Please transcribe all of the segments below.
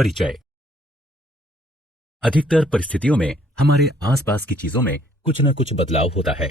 परिचय। अधिकतर परिस्थितियों में हमारे आसपास की चीजों में कुछ न कुछ बदलाव होता है।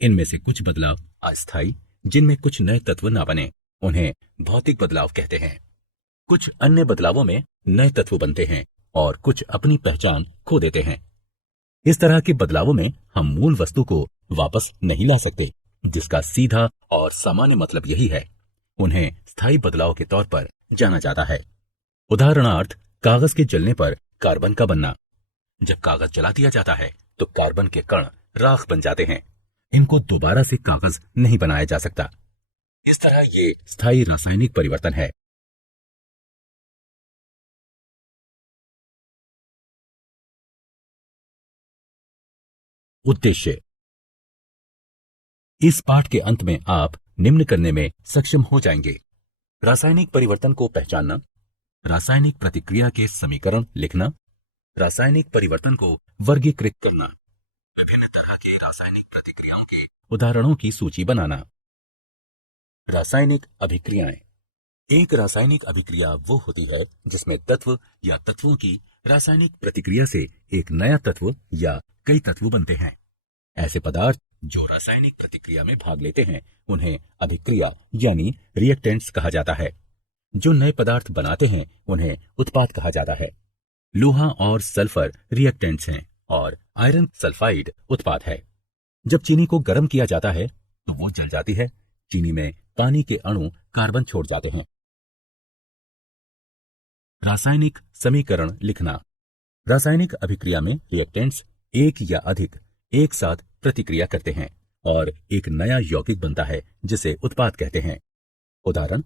इनमें से कुछ बदलाव अस्थायी, जिनमें कुछ नए तत्व ना बने, उन्हें भौतिक बदलाव कहते हैं। कुछ अन्य बदलावों में नए तत्व बनते हैं और कुछ अपनी पहचान खो देते हैं। इस तरह के बदलावों में हम मूल वस्तु को वापस नहीं ला सकते, जिसका सीधा और सामान्य मतलब यही है। उन्हें स्थायी बदलाव के तौर पर जाना जाता है। उदाहरणार्थ, कागज के जलने पर कार्बन का बनना। जब कागज जला दिया जाता है तो कार्बन के कण राख बन जाते हैं। इनको दोबारा से कागज नहीं बनाया जा सकता। इस तरह ये स्थायी रासायनिक परिवर्तन है। उद्देश्य। इस पाठ के अंत में आप निम्न करने में सक्षम हो जाएंगे: रासायनिक परिवर्तन को पहचानना, रासायनिक प्रतिक्रिया के समीकरण लिखना, रासायनिक परिवर्तन को वर्गीकृत करना, विभिन्न तरह के रासायनिक प्रतिक्रियाओं के उदाहरणों की सूची बनाना। रासायनिक अभिक्रियाएं। एक रासायनिक अभिक्रिया वो होती है जिसमें तत्व या तत्वों की रासायनिक प्रतिक्रिया से एक नया तत्व या कई तत्व बनते हैं। ऐसे पदार्थ जो रासायनिक प्रतिक्रिया में भाग लेते हैं उन्हें अभिक्रिया यानी रिएक्टेंट्स कहा जाता है। जो नए पदार्थ बनाते हैं उन्हें उत्पाद कहा जाता है। लोहा और सल्फर रिएक्टेंट्स हैं और आयरन सल्फाइड उत्पाद है। जब चीनी को गर्म किया जाता है तो वो जल जाती है। चीनी में पानी के अणु कार्बन छोड़ जाते हैं। रासायनिक समीकरण लिखना। रासायनिक अभिक्रिया में रिएक्टेंट्स एक या अधिक एक साथ प्रतिक्रिया करते हैं और एक नया यौगिक बनता है जिसे उत्पाद कहते हैं। उदाहरण,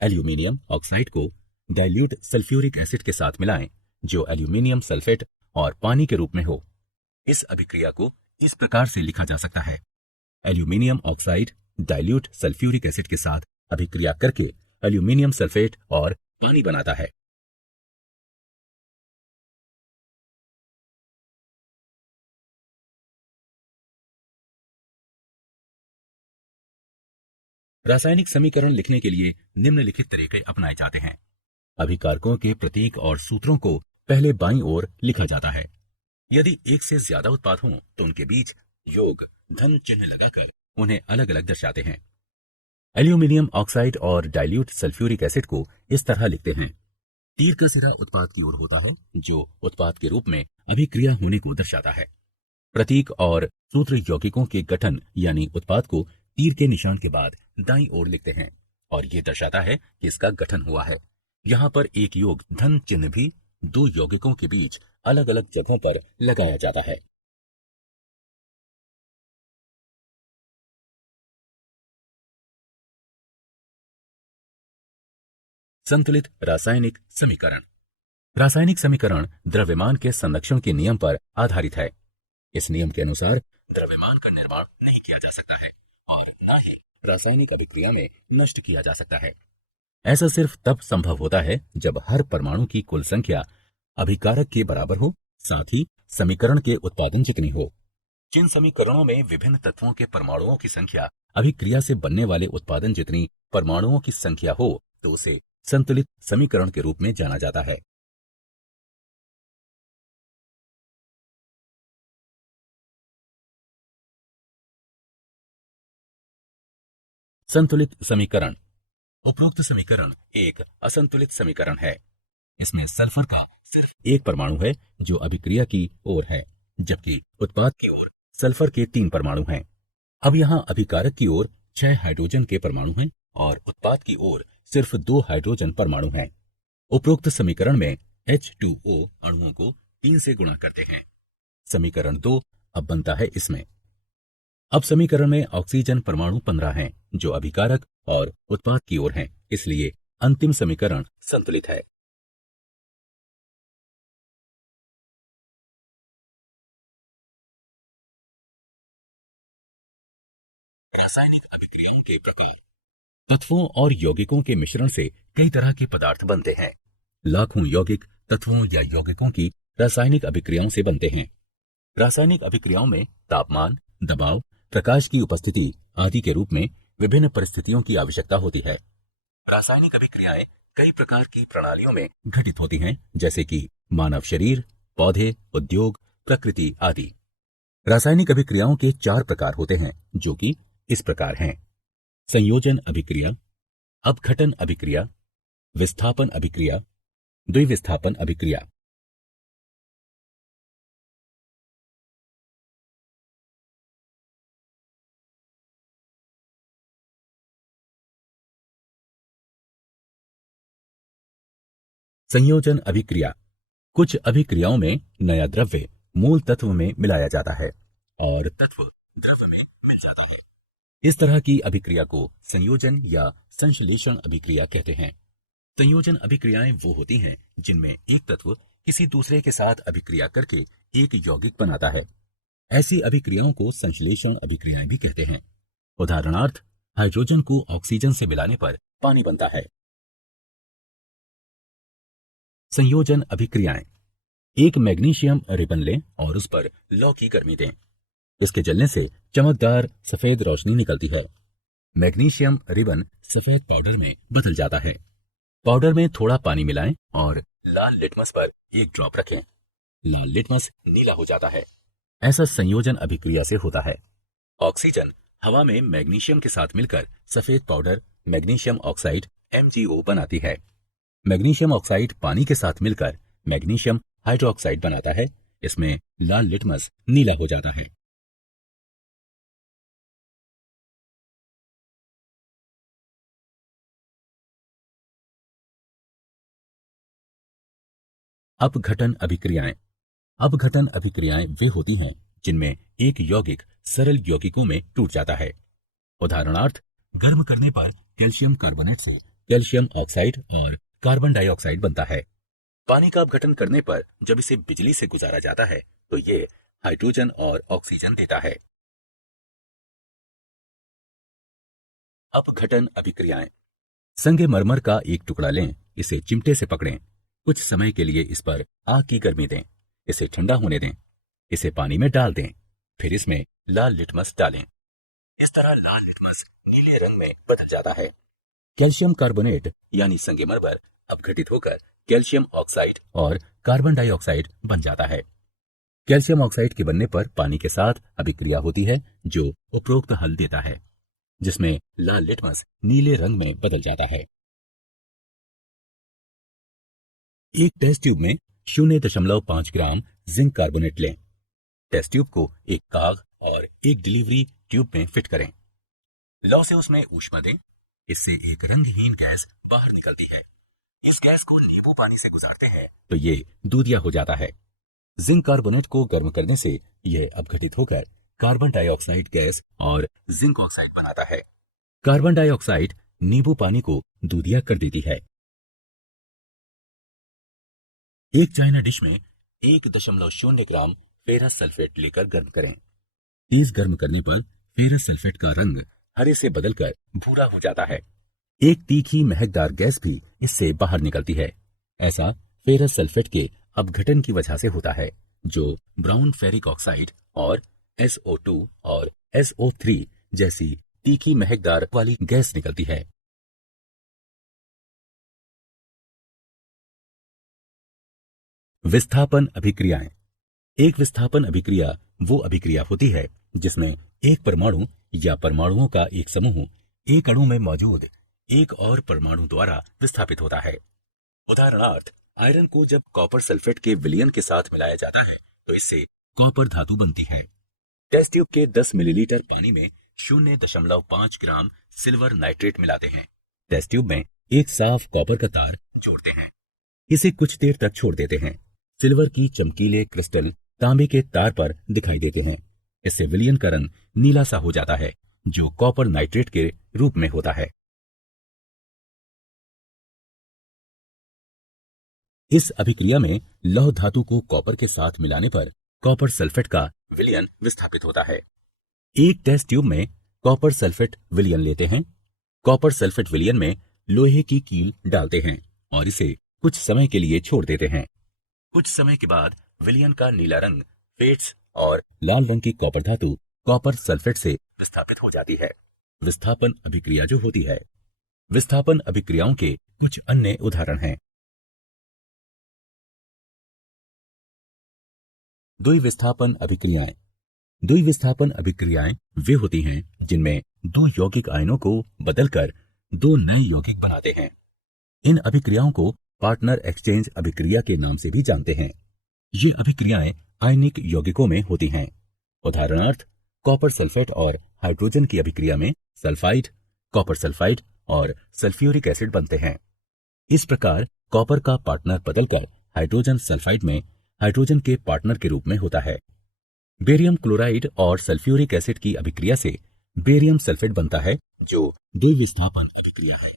एल्यूमिनियम ऑक्साइड को डाइल्यूट सल्फ्यूरिक एसिड के साथ मिलाएं जो एल्यूमिनियम सल्फेट और पानी के रूप में हो। इस अभिक्रिया को इस प्रकार से लिखा जा सकता है: aluminium oxide dilute sulphuric acid के साथ अभिक्रिया करके एल्यूमिनियम सल्फेट और पानी बनाता है। रासायनिक समीकरण लिखने के लिए निम्नलिखित तरीके अपनाए जाते हैं। अभिकारकों के प्रतीक और सूत्रों को पहले बाईं ओर लिखा जाता है। यदि एक से ज्यादा उत्पाद हों तो उनके बीच योग धन चिन्ह लगाकर उन्हें अलग अलग दर्शाते हैं। एल्यूमिनियम ऑक्साइड और डाइल्यूट सल्फ्यूरिक एसिड को इस तरह लिखते हैं। तीर का सिरा उत्पाद की ओर होता है जो उत्पाद के रूप में अभिक्रिया होने को दर्शाता है। प्रतीक और सूत्र यौगिकों के गठन यानी उत्पाद को तीर के निशान के बाद दाईं ओर लिखते हैं और ये दर्शाता है कि इसका गठन हुआ है। यहाँ पर एक योग धन चिन्ह भी दो यौगिकों के बीच अलग अलग जगहों पर लगाया जाता है। संतुलित रासायनिक समीकरण। रासायनिक समीकरण द्रव्यमान के संरक्षण के नियम पर आधारित है। इस नियम के अनुसार द्रव्यमान का निर्माण नहीं किया जा सकता है और न ही रासायनिक अभिक्रिया में नष्ट किया जा सकता है। ऐसा सिर्फ तब संभव होता है जब हर परमाणु की कुल संख्या अभिकारक के बराबर हो, साथ ही समीकरण के उत्पादन जितनी हो। जिन समीकरणों में विभिन्न तत्वों के परमाणुओं की संख्या अभिक्रिया से बनने वाले उत्पादन जितनी परमाणुओं की संख्या हो तो उसे संतुलित समीकरण के रूप में जाना जाता है। संतुलित समीकरण। उपरोक्त समीकरण एक असंतुलित समीकरण है। इसमें सल्फर का सिर्फ एक परमाणु है जो अभिक्रिया की ओर है, जबकि उत्पाद की ओर सल्फर के 3 परमाणु हैं। अब यहाँ अभिकारक की ओर 6 हाइड्रोजन के परमाणु हैं और उत्पाद की ओर सिर्फ 2 हाइड्रोजन परमाणु हैं। उपरोक्त समीकरण में H2O अणुओं को 3 से गुणा करते हैं। समीकरण 2 अब बनता है इसमें। अब समीकरण में ऑक्सीजन परमाणु 15 हैं जो अभिकारक और उत्पाद की ओर हैं, इसलिए अंतिम समीकरण संतुलित है। रासायनिक अभिक्रियाओं के प्रकार। तत्वों और यौगिकों के मिश्रण से कई तरह के पदार्थ बनते हैं। लाखों यौगिक तत्वों या यौगिकों की रासायनिक अभिक्रियाओं से बनते हैं। रासायनिक अभिक्रियाओं में तापमान, दबाव, प्रकाश की उपस्थिति आदि के रूप में विभिन्न परिस्थितियों की आवश्यकता होती है। रासायनिक अभिक्रियाएं कई प्रकार की प्रणालियों में घटित होती हैं, जैसे कि मानव शरीर, पौधे, उद्योग, प्रकृति आदि। रासायनिक अभिक्रियाओं के 4 प्रकार होते हैं, जो कि इस प्रकार हैं: संयोजन अभिक्रिया, अपघटन अभिक्रिया, विस्थापन अभिक्रिया, द्विविस्थापन अभिक्रिया। संयोजन अभिक्रिया: कुछ अभिक्रियाओं में नया द्रव्य मूल तत्व में मिलाया जाता है और तत्व द्रव्य में मिल जाता है। इस तरह की अभिक्रिया को संयोजन या संश्लेषण अभिक्रिया कहते हैं। संयोजन अभिक्रियाएं वो होती हैं जिनमें एक तत्व किसी दूसरे के साथ अभिक्रिया करके एक यौगिक बनाता है। ऐसी अभिक्रियाओं को संश्लेषण अभिक्रियाएं भी कहते हैं। उदाहरणार्थ, हाइड्रोजन को ऑक्सीजन से मिलाने पर पानी बनता है। संयोजन अभिक्रियाएं: एक मैग्नीशियम रिबन लें और उस पर लौ की गर्मी दें। इसके जलने से चमकदार सफेद रोशनी निकलती है। मैग्नीशियम रिबन सफेद पाउडर में बदल जाता है। पाउडर में थोड़ा पानी मिलाएं और लाल लिटमस पर एक ड्रॉप रखें। लाल लिटमस नीला हो जाता है। ऐसा संयोजन अभिक्रिया से होता है। ऑक्सीजन हवा में मैग्नीशियम के साथ मिलकर सफेद पाउडर मैग्नीशियम ऑक्साइड MgO बनाती है। मैग्नीशियम ऑक्साइड पानी के साथ मिलकर मैग्नीशियम हाइड्रोक्साइड बनाता है। इसमें लाल लिटमस नीला हो जाता है। अपघटन अभिक्रियाएं: अपघटन अभिक्रियाएं वे होती हैं जिनमें एक यौगिक सरल यौगिकों में टूट जाता है। उदाहरणार्थ, गर्म करने पर कैल्शियम कार्बोनेट से कैल्शियम ऑक्साइड और कार्बन डाइऑक्साइड बनता है। पानी का अपघटन करने पर जब इसे बिजली से गुजारा जाता है तो ये हाइड्रोजन और ऑक्सीजन देता है। अपघटन अभिक्रियाएं: संगमरमर का एक टुकड़ा लें, इसे चिमटे से पकड़ें, कुछ समय के लिए इस पर आग की गर्मी दें, इसे ठंडा होने दें, इसे पानी में डाल दें, फिर इसमें लाल लिटमस डालें। इस तरह लाल लिटमस नीले रंग में बदल जाता है। कैल्शियम कार्बोनेट यानी संगमरमर अपघटित होकर कैल्शियम ऑक्साइड और कार्बन डाइऑक्साइड बन जाता है। कैल्शियम ऑक्साइड के बनने पर पानी के साथ अभिक्रिया होती है जो उपरोक्त हल देता है, जिसमें लाल लिटमस नीले रंग में बदल जाता है। एक टेस्ट ट्यूब में 0.5 ग्राम जिंक कार्बोनेट लें। टेस्ट ट्यूब को एक काग और एक डिलीवरी ट्यूब में फिट करें। लौ से उसमें ऊष्मा दें। इससे एक रंगहीन गैस बाहर निकलती है। इस गैस को नींबू पानी से गुजारते हैं तो ये दूधिया हो जाता है। जिंक कार्बोनेट को गर्म करने से यह अपघटित होकर कार्बन डाइऑक्साइड गैस और जिंक ऑक्साइड बनाता है। कार्बन डाइऑक्साइड नींबू पानी को दूधिया कर देती है। एक चाइना डिश में 1.0 ग्राम फेरस सल्फेट लेकर गर्म करें। तेज गर्म करने पर फेरस सल्फेट का रंग हरे से बदलकर भूरा हो जाता है। एक तीखी महकदार गैस भी इससे बाहर निकलती है। ऐसा फेरस सल्फेट के अपघटन की वजह से होता है, जो ब्राउन फेरिक ऑक्साइड और SO2 और SO3 जैसी तीखी महकदार वाली गैस निकलती है। विस्थापन अभिक्रियाएं: एक विस्थापन अभिक्रिया वो अभिक्रिया होती है जिसमें एक परमाणु या परमाणुओं का एक समूह एक अणु में मौजूद एक और परमाणु द्वारा विस्थापित होता है। उदाहरणार्थ, आयरन को जब कॉपर सल्फेट के विलयन के साथ मिलाया जाता है तो इससे कॉपर धातु बनती है। टेस्ट ट्यूब के 10 मिलीलीटर पानी में 0.5 ग्राम सिल्वर नाइट्रेट मिलाते हैं। टेस्ट ट्यूब में एक साफ कॉपर का तार जोड़ते हैं। इसे कुछ देर तक छोड़ देते हैं। सिल्वर की चमकीले क्रिस्टल तांबे के तार पर दिखाई देते हैं। इससे विलयन का रंग नीला सा हो जाता है, जो कॉपर नाइट्रेट के रूप में होता है। इस अभिक्रिया में लौह धातु को कॉपर के साथ मिलाने पर कॉपर सल्फेट का विलयन विस्थापित होता है। एक टेस्ट ट्यूब में कॉपर सल्फेट विलयन लेते हैं। कॉपर सल्फेट विलयन में लोहे की कील डालते हैं और इसे कुछ समय के लिए छोड़ देते हैं। कुछ समय के बाद विलयन का नीला रंग फेड्स और लाल रंग की कॉपर धातु कॉपर सल्फेट से विस्थापित हो जाती है। विस्थापन अभिक्रिया जो होती है विस्थापन अभिक्रियाओं के कुछ अन्य उदाहरण हैं। द्विविस्थापन अभिक्रियाएं। द्विविस्थापन अभिक्रियाएं वे होती हैं जिनमें दो यौगिक आयनों को बदलकर दो नए यौगिक बनाते हैं। इन अभिक्रियाओं को पार्टनर एक्सचेंज अभिक्रिया के नाम से भी जानते हैं। ये अभिक्रियाएं आयनिक यौगिकों में होती हैं। उदाहरणार्थ, कॉपर सल्फेट और हाइड्रोजन की अभिक्रिया में सल्फाइड, कॉपर सल्फाइड और सल्फ्यूरिक एसिड बनते हैं। इस प्रकार कॉपर का पार्टनर बदलकर हाइड्रोजन सल्फाइड में हाइड्रोजन के पार्टनर के रूप में होता है। बेरियम क्लोराइड और सल्फ्यूरिक एसिड की अभिक्रिया से बेरियम सल्फेट बनता है, जो द्विविस्थापन अभिक्रिया है।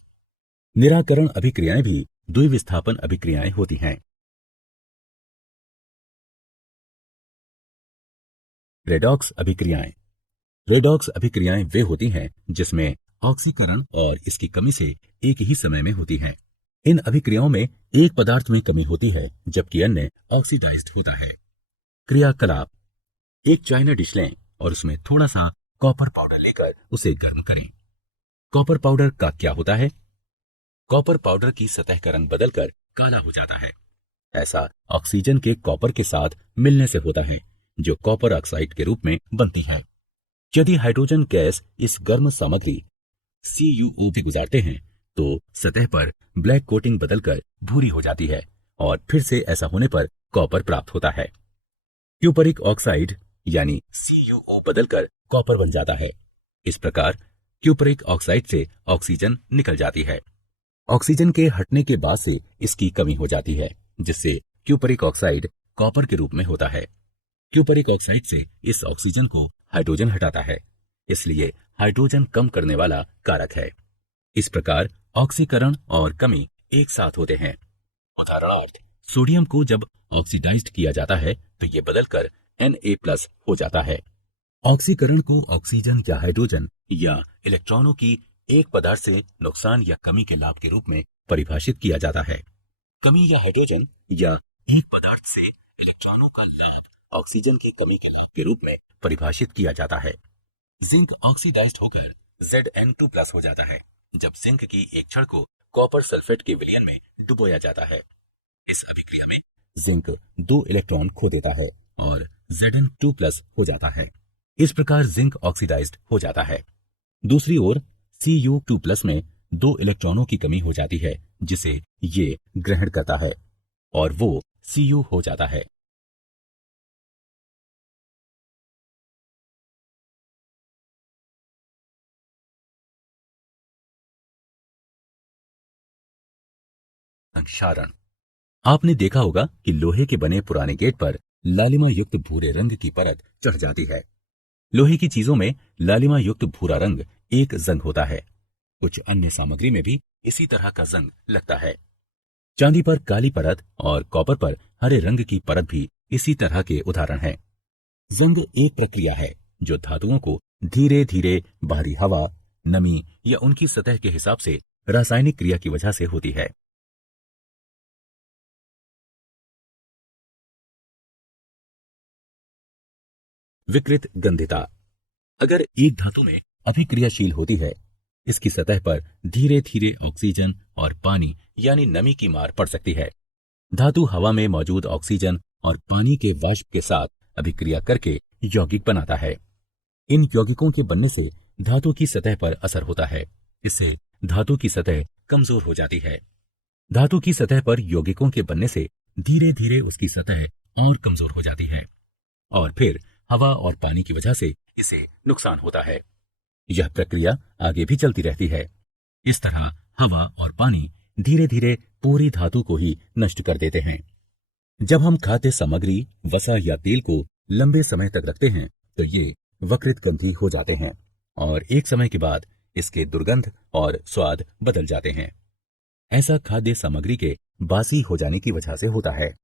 निराकरण अभिक्रियाएं भी द्विविस्थापन अभिक्रियाएं होती हैं। रेडॉक्स अभिक्रियाएं। रेडॉक्स अभिक्रियाएं वे होती हैं जिसमें ऑक्सीकरण और इसकी कमी से एक ही समय में होती हैं। इन अभिक्रियाओं में एक पदार्थ में कमी होती है जबकि अन्य ऑक्सीडाइज्ड होता है। क्रियाकलाप। एक चाइना डिश लें और उसमें थोड़ा सा कॉपर पाउडर लेकर उसे गर्म करें। कॉपर पाउडर का क्या होता है? कॉपर पाउडर की सतह का रंग बदलकर काला हो जाता है। ऐसा ऑक्सीजन के कॉपर के साथ मिलने से होता है, जो कॉपर ऑक्साइड के रूप में बनती है। यदि हाइड्रोजन गैस इस गर्म सामग्री CuO भी गुजारते हैं तो सतह पर ब्लैक कोटिंग बदलकर भूरी हो जाती है और फिर से ऐसा होने पर कॉपर प्राप्त होता है। क्यूपरिक ऑक्साइड यानी CuO बदलकर कॉपर बन जाता है। इस प्रकार क्यूपरिक ऑक्साइड से ऑक्सीजन निकल जाती है। ऑक्सीजन के हटने के बाद से इसकी कमी हो जाती है, जिससे क्यूपरिक ऑक्साइड कॉपर के रूप में होता है। क्यूपरिक ऑक्साइड से इस ऑक्सीजन को हाइड्रोजन हटाता है, इसलिए हाइड्रोजन कम करने वाला कारक है। इस प्रकार ऑक्सीकरण और कमी एक साथ होते हैं। उदाहरणार्थ, सोडियम को जब ऑक्सीडाइज्ड किया जाता है तो ये बदलकर Na+ हो जाता है। ऑक्सीकरण को ऑक्सीजन या हाइड्रोजन या इलेक्ट्रॉनों की एक पदार्थ से नुकसान या कमी के लाभ के रूप में परिभाषित किया जाता है। कमी या हाइड्रोजन या एक पदार्थ से इलेक्ट्रॉनों का लाभ ऑक्सीजन की कमी के लाभ के रूप में परिभाषित किया जाता है। जिंक ऑक्सीडाइज्ड होकर Zn2+ हो जाता है जब जिंक की एक छड़ को कॉपर सल्फेट के विलयन में डुबोया जाता है। इस अभिक्रिया में जिंक 2 इलेक्ट्रॉन खो देता है और Zn2+ हो जाता है। इस प्रकार जिंक ऑक्सीडाइज्ड हो जाता है। दूसरी ओर Cu2+ में 2 इलेक्ट्रॉनों की कमी हो जाती है, जिसे ये ग्रहण करता है और वो Cu हो जाता है। क्षारण। आपने देखा होगा कि लोहे के बने पुराने गेट पर लालिमा युक्त भूरे रंग की परत चढ़ जाती है। लोहे की चीजों में लालिमा युक्त भूरा रंग एक जंग होता है। कुछ अन्य सामग्री में भी इसी तरह का जंग लगता है। चांदी पर काली परत और कॉपर पर हरे रंग की परत भी इसी तरह के उदाहरण हैं। जंग एक प्रक्रिया है जो धातुओं को धीरे धीरे बाहरी हवा, नमी या उनकी सतह के हिसाब से रासायनिक क्रिया की वजह से होती है। विकृत गंधिता। अगर एक धातु में अभिक्रियाशील होती है, इसकी सतह पर धीरे धीरे ऑक्सीजन और पानी यानी नमी की मार पड़ सकती है। धातु हवा में मौजूद ऑक्सीजन और पानी के वाष्प के साथ अभिक्रिया करके यौगिक बनाता है। इन यौगिकों के बनने से धातु की सतह पर असर होता है। इससे धातु की सतह कमजोर हो जाती है। धातु की सतह पर यौगिकों के बनने से धीरे धीरे उसकी सतह और कमजोर हो जाती है और फिर हवा और पानी की वजह से इसे नुकसान होता है। यह प्रक्रिया आगे भी चलती रहती है। इस तरह हवा और पानी धीरे धीरे पूरी धातु को ही नष्ट कर देते हैं। जब हम खाद्य सामग्री, वसा या तेल को लंबे समय तक रखते हैं तो ये वकृत गंधी हो जाते हैं और एक समय के बाद इसके दुर्गंध और स्वाद बदल जाते हैं। ऐसा खाद्य सामग्री के बासी हो जाने की वजह से होता है।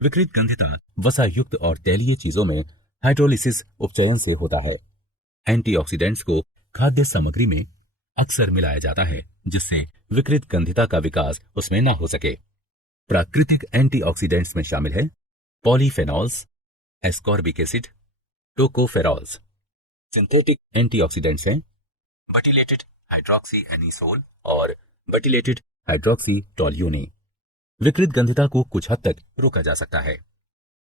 विकृत गंधिता वसा युक्त और तैलीय चीजों में हाइड्रोलिसिस उपचयन से होता है। एंटीऑक्सीडेंट्स को खाद्य सामग्री में अक्सर मिलाया जाता है जिससे विकृत गंधिता का विकास उसमें ना हो सके। प्राकृतिक एंटीऑक्सीडेंट्स में शामिल है polyphenols, ascorbic acid, tocopherols. Synthetic antioxidants हैं बटिलेटेड हाइड्रोक्सी एनीसोल और बटिलेटेड हाइड्रोक्सी टोल्यूनी। विकृत गंधिता को कुछ हद तक रोका जा सकता है।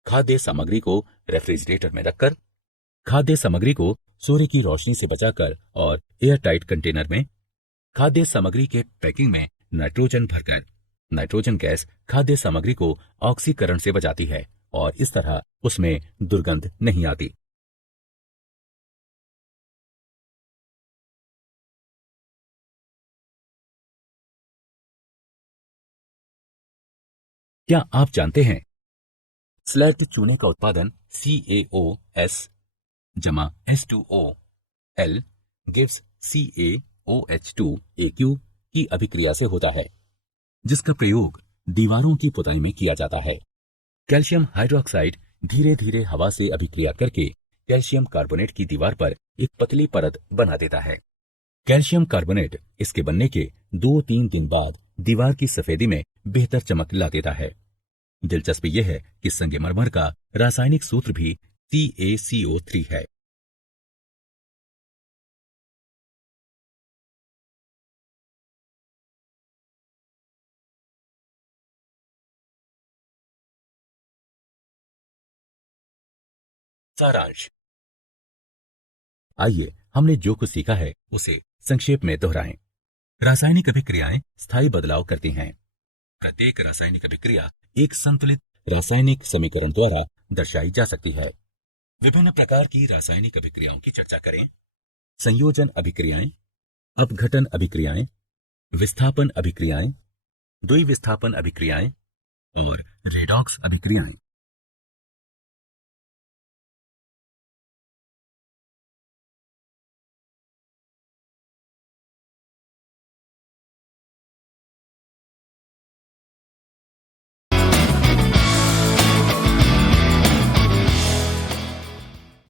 खाद्य सामग्री को रेफ्रिजरेटर में रखकर, खाद्य सामग्री को सूर्य की रोशनी से बचाकर और एयरटाइट कंटेनर में, खाद्य सामग्री के पैकिंग में नाइट्रोजन भरकर। नाइट्रोजन गैस खाद्य सामग्री को ऑक्सीकरण से बचाती है और इस तरह उसमें दुर्गंध नहीं आती। क्या आप जानते हैं स्लैट चूने का उत्पादन CaOS जमा H2OL गिव्स CaOH2AQ की अभिक्रिया से होता है, जिसका प्रयोग दीवारों की पुताई में किया जाता है। कैल्शियम हाइड्रोक्साइड धीरे धीरे हवा से अभिक्रिया करके कैल्शियम कार्बोनेट की दीवार पर एक पतली परत बना देता है। कैल्शियम कार्बोनेट इसके बनने के 2-3 दिन बाद दीवार की सफेदी में बेहतर चमक ला देता है। दिलचस्प यह है कि संगमरमर का रासायनिक सूत्र भी CaCO3 है। सारांश। आइए हमने जो कुछ सीखा है उसे संक्षेप में दोहराएं। रासायनिक अभिक्रियाएं स्थायी बदलाव करती हैं। प्रत्येक रासायनिक अभिक्रिया एक संतुलित रासायनिक समीकरण द्वारा दर्शाई जा सकती है। विभिन्न प्रकार की रासायनिक अभिक्रियाओं की चर्चा करें। संयोजन अभिक्रियाएं, अपघटन अभिक्रियाएं, विस्थापन अभिक्रियाएं, द्विविस्थापन अभिक्रियाएं और रेडॉक्स अभिक्रियाएं।